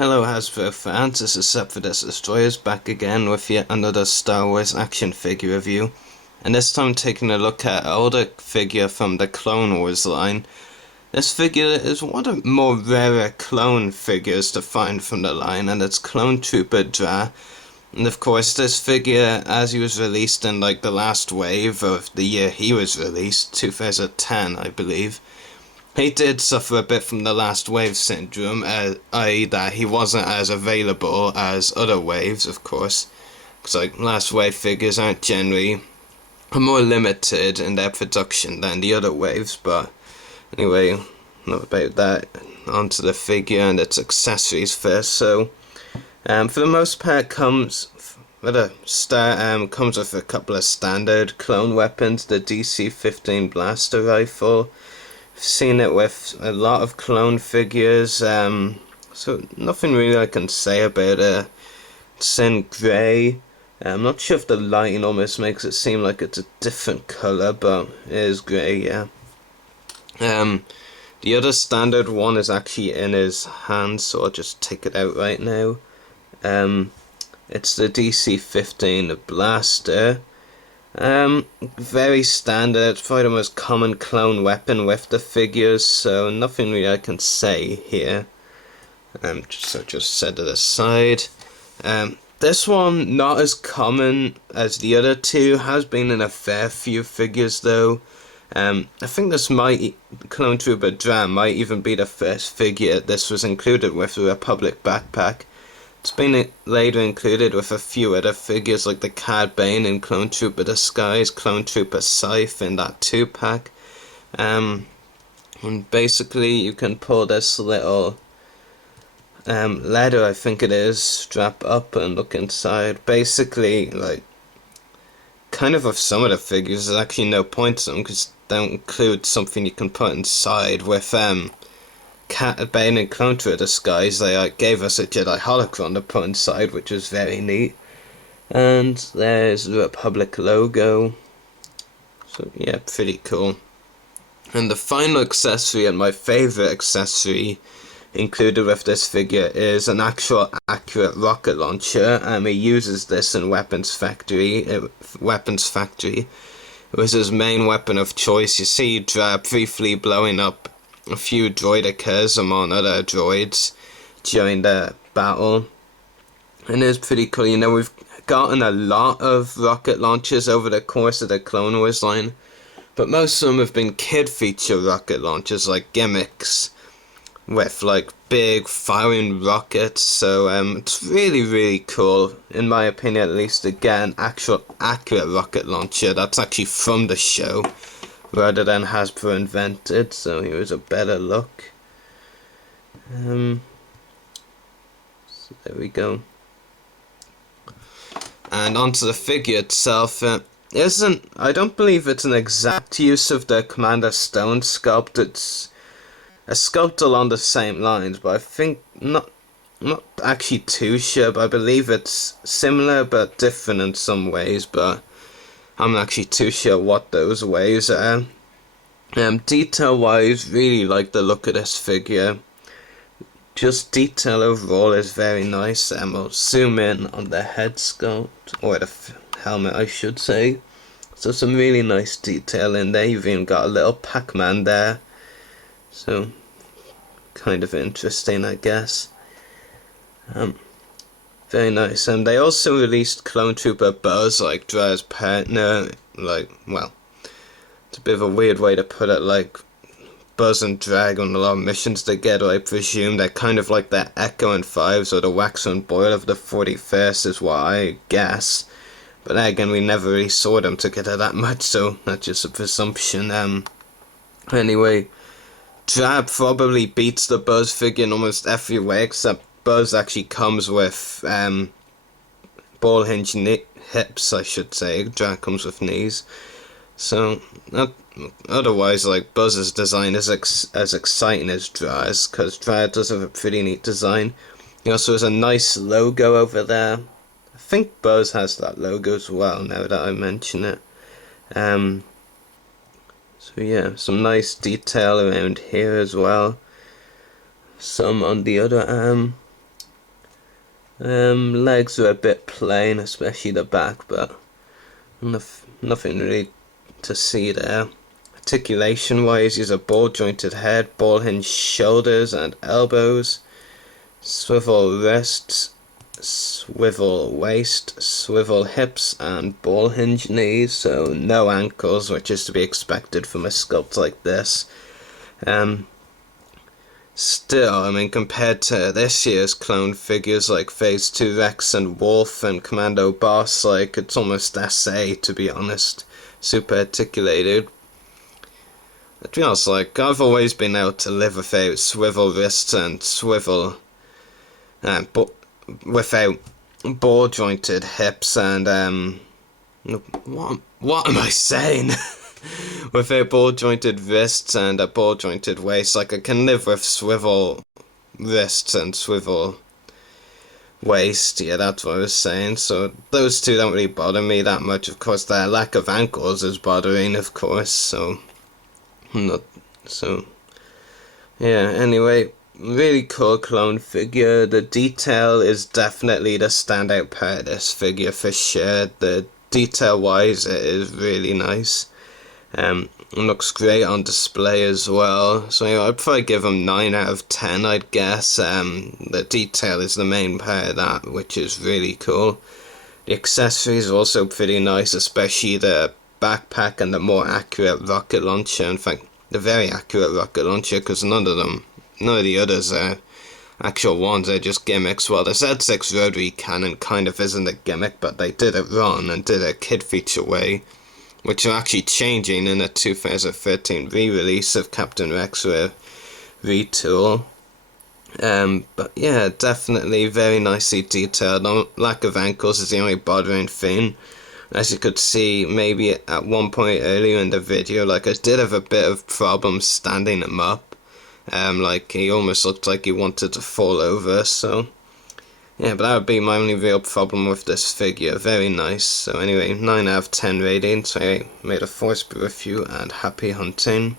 Hello Hasbro fans, this is Sephiroth Destroyers back again with yet another Star Wars action figure review, and this time taking a look at an older figure from the Clone Wars line. This figure is one of the more rarer clone figures to find from the line, and it's Clone Trooper Draa. And of course this figure, as he was released in like the last wave of the year he was released, 2010 I believe, he did suffer a bit from the last wave syndrome, i.e. that he wasn't as available as other waves, of course, because like last wave figures aren't generally more limited in their production than the other waves. But anyway, not about that. Onto the figure and its accessories first. So, for the most part, comes with a couple of standard clone weapons: the DC-15 blaster rifle. Seen it with a lot of clone figures, so nothing really I can say about it. It's in grey. I'm not sure if the lighting almost makes it seem like it's a different colour, but it is grey, yeah. The other standard one is actually in his hand, so I'll just take it out right now. It's the DC-15 blaster. Very standard, probably the most common clone weapon with the figures, so nothing really I can say here. Just set it aside. This one, not as common as the other two, has been in a fair few figures though. I think Clone Trooper Draa might even be the first figure this was included with the Republic backpack. It's been later included with a few other figures like the Cad Bane in Clone Trooper Disguise, Clone Trooper Scythe in that 2-pack. And basically you can pull this little leather, I think it is, strap up and look inside. Basically, like, kind of with some of the figures there's actually no point to them because they don't include something you can put inside. With Cad Bane and Clone Trooper Disguise, they gave us a Jedi holocron to put inside, which was very neat. And there's the Republic logo, so yeah, pretty cool. And the final accessory, and my favourite accessory included with this figure, is an actual accurate rocket launcher. He uses this in Weapons Factory. It was his main weapon of choice. You see Draa briefly blowing up a few droidicas among other droids during the battle, and it's pretty cool. You know, we've gotten a lot of rocket launchers over the course of the Clone Wars line, but most of them have been kid feature rocket launchers, like gimmicks with like big firing rockets. So it's really cool, in my opinion at least, to get an actual accurate rocket launcher that's actually from the show rather than Hasbro invented. So here's a better look. So there we go. And onto the figure itself. I don't believe it's an exact use of the Commander Stone sculpt. It's a sculpt along the same lines, but I think not actually too sure. But I believe it's similar but different in some ways, but I'm not actually too sure what those ways are. Detail wise, really like the look of this figure. Just detail overall is very nice. We'll zoom in on the head sculpt, or the helmet I should say. So some really nice detail in there. You've even got a little Pac-Man there, so kind of interesting, I guess. Very nice. And they also released Clone Trooper Buzz, like Draa's partner. Like, well, it's a bit of a weird way to put it. Like, Buzz and Draa on a lot of missions together. I presume they're kind of like the Echo and Fives, or the Wax and Boil of the 41st, is what I guess. But then again, we never really saw them together that much, so that's just a presumption. Anyway, Draa probably beats the Buzz figure in almost every way, except Buzz actually comes with ball hinge hips, I should say. Draa comes with knees. So, otherwise, like, Buzz's design is as exciting as Draa's, because Draa does have a pretty neat design. He also has a nice logo over there. I think Buzz has that logo as well, now that I mention it. So yeah, some nice detail around here as well. Some on the other arm. Legs are a bit plain, especially the back, but nothing really to see there. Articulation wise, he's a ball jointed head, ball hinged shoulders and elbows, swivel wrists, swivel waist, swivel hips, and ball hinge knees, so no ankles, which is to be expected from a sculpt like this. Still, I mean, compared to this year's clone figures like Phase 2 Rex and Wolf and Commando Boss, like, it's almost SA, to be honest. Super articulated. To be honest, like, I've always been able to live without swivel wrists and swivel, without ball jointed hips and, what am I saying? Without ball jointed wrists and a ball jointed waist. Like, I can live with swivel wrists and swivel waist. Yeah, that's what I was saying. So those two don't really bother me that much. Of course, their lack of ankles is bothering, of course. So yeah. Anyway, really cool clone figure. The detail is definitely the standout part of this figure for sure. The detail wise, it is really nice. Looks great on display as well. So yeah, I'd probably give him 9 out of 10, I'd guess. The detail is the main part of that, which is really cool. The accessories are also pretty nice, especially the backpack and the more accurate rocket launcher. In fact, the very accurate rocket launcher, because none of the others are actual ones, they're just gimmicks. Well, the Z6 rotary cannon kind of isn't a gimmick, but they did it wrong and did a kid feature way, which are actually changing in a 2013 re-release of Captain Rex with retool. But yeah, definitely very nicely detailed. No lack of ankles is the only bothering thing. As you could see, maybe at one point earlier in the video, like, I did have a bit of problem standing him up. Like, he almost looked like he wanted to fall over, so yeah, but that would be my only real problem with this figure. Very nice. So anyway, 9 out of 10 rating. So I made a Force review, and happy hunting.